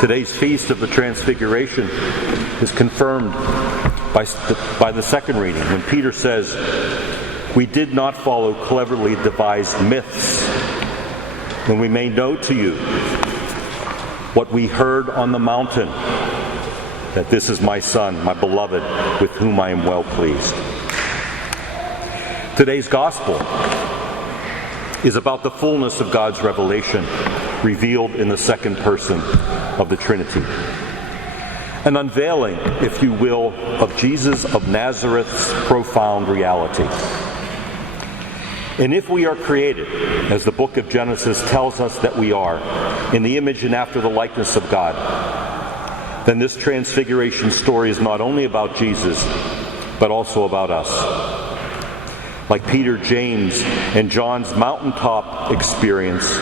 Today's feast of the Transfiguration is confirmed by the second reading, when Peter says, "We did not follow cleverly devised myths when we made known to you what we heard on the mountain, that this is my Son, my beloved, with whom I am well pleased." Today's gospel is about the fullness of God's revelation revealed in the second person of the Trinity. An unveiling, if you will, of Jesus of Nazareth's profound reality. And if we are created, as the book of Genesis tells us that we are, in the image and after the likeness of God, then this Transfiguration story is not only about Jesus, but also about us. Like Peter, James, and John's mountaintop experience,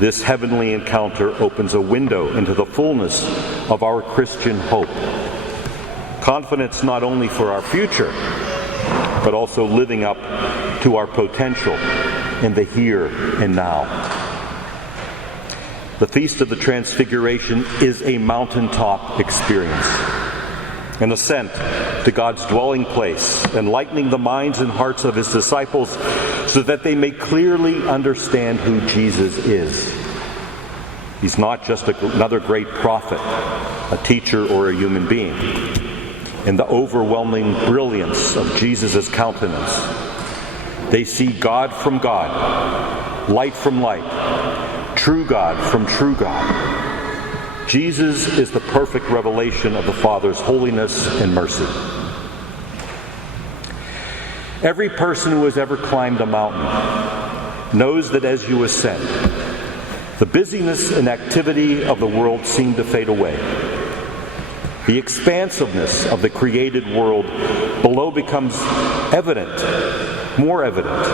this heavenly encounter opens a window into the fullness of our Christian hope. Confidence not only for our future, but also living up to our potential in the here and now. The Feast of the Transfiguration is a mountaintop experience, an ascent to God's dwelling place, enlightening the minds and hearts of his disciples so that they may clearly understand who Jesus is. He's not just another great prophet, a teacher, or a human being. In the overwhelming brilliance of Jesus' countenance, they see God from God, light from light, true God from true God. Jesus is the perfect revelation of the Father's holiness and mercy. Every person who has ever climbed a mountain knows that as you ascend, the busyness and activity of the world seem to fade away. The expansiveness of the created world below becomes evident, more evident.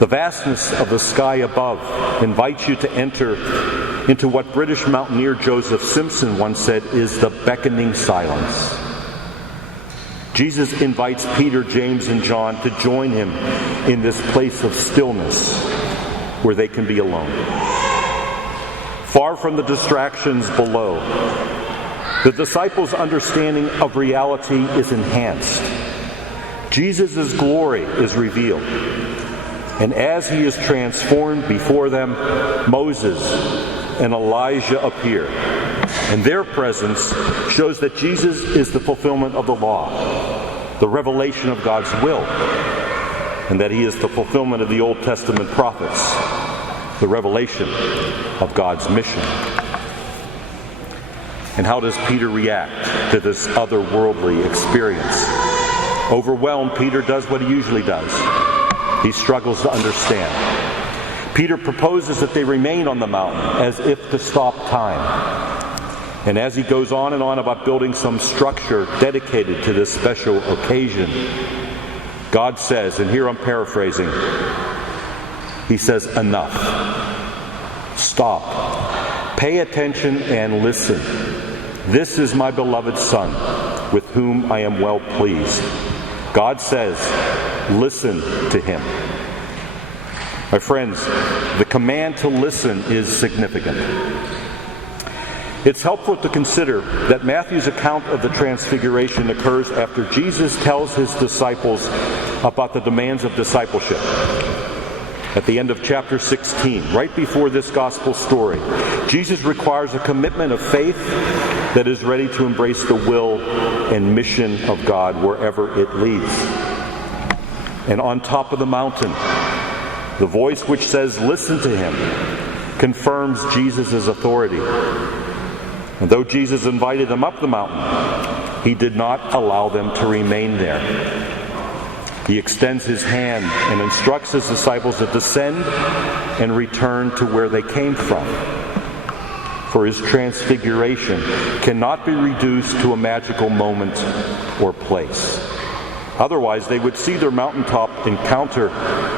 The vastness of the sky above invites you to enter into what British mountaineer Joseph Simpson once said is the beckoning silence. Jesus invites Peter, James, and John to join him in this place of stillness where they can be alone. Far from the distractions below, the disciples' understanding of reality is enhanced. Jesus' glory is revealed. And as he is transformed before them, Moses and Elijah appear. And their presence shows that Jesus is the fulfillment of the law, the revelation of God's will, and that he is the fulfillment of the Old Testament prophets, the revelation of God's mission. And how does Peter react to this otherworldly experience? Overwhelmed, Peter does what he usually does. He struggles to understand. Peter proposes that they remain on the mountain as if to stop time. And as he goes on and on about building some structure dedicated to this special occasion, God says, and here I'm paraphrasing, he says, "Enough. Stop. Pay attention and listen. This is my beloved Son, with whom I am well pleased." God says, listen to him. My friends, the command to listen is significant. It's helpful to consider that Matthew's account of the Transfiguration occurs after Jesus tells his disciples about the demands of discipleship. At the end of chapter 16, right before this gospel story, Jesus requires a commitment of faith that is ready to embrace the will and mission of God wherever it leads. And on top of the mountain, the voice which says, "Listen to him," confirms Jesus' authority. And though Jesus invited them up the mountain, he did not allow them to remain there. He extends his hand and instructs his disciples to descend and return to where they came from. For his transfiguration cannot be reduced to a magical moment or place. Otherwise, they would see their mountaintop encounter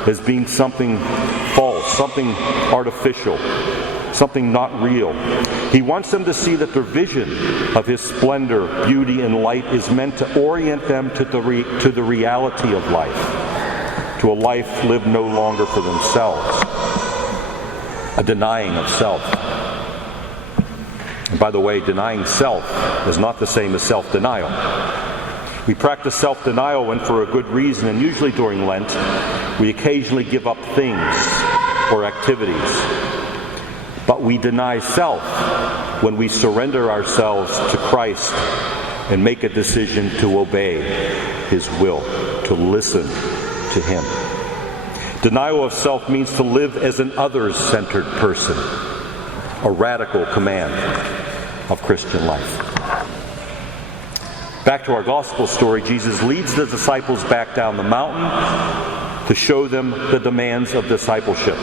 as being something false, something artificial, something not real. He wants them to see that their vision of his splendor, beauty, and light is meant to orient them to the reality of life, to a life lived no longer for themselves, a denying of self. And by the way, denying self is not the same as self-denial. We practice self-denial when for a good reason, and usually during Lent, we occasionally give up things or activities. But we deny self when we surrender ourselves to Christ and make a decision to obey His will, to listen to Him. Denial of self means to live as an others-centered person, a radical command of Christian life. Back to our gospel story, Jesus leads the disciples back down the mountain to show them the demands of discipleship,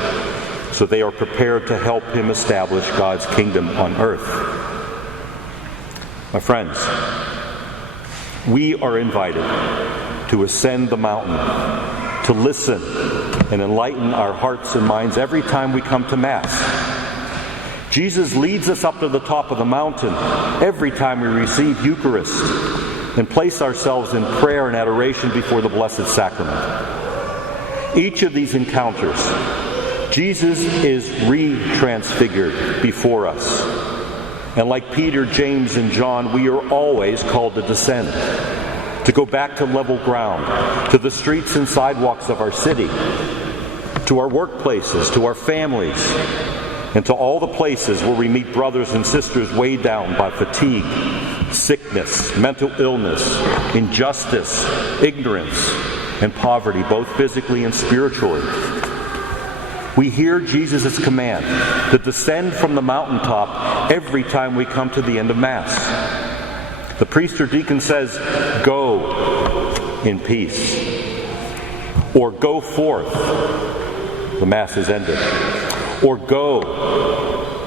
so they are prepared to help Him establish God's kingdom on earth. My friends, we are invited to ascend the mountain, to listen and enlighten our hearts and minds every time we come to Mass. Jesus leads us up to the top of the mountain every time we receive Eucharist and place ourselves in prayer and adoration before the Blessed Sacrament. Each of these encounters, Jesus is re-transfigured before us. And like Peter, James, and John, we are always called to descend, to go back to level ground, to the streets and sidewalks of our city, to our workplaces, to our families, and to all the places where we meet brothers and sisters weighed down by fatigue, sickness, mental illness, injustice, ignorance, and poverty, both physically and spiritually. We hear Jesus' command to descend from the mountaintop every time we come to the end of Mass. The priest or deacon says, "Go in peace," or "Go forth," the Mass is ended, or "Go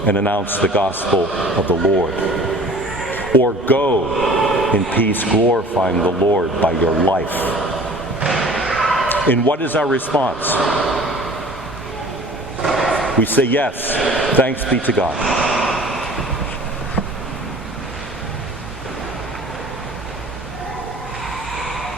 and announce the gospel of the Lord," or "Go in peace, glorifying the Lord by your life." And what is our response? We say, "Yes, thanks be to God."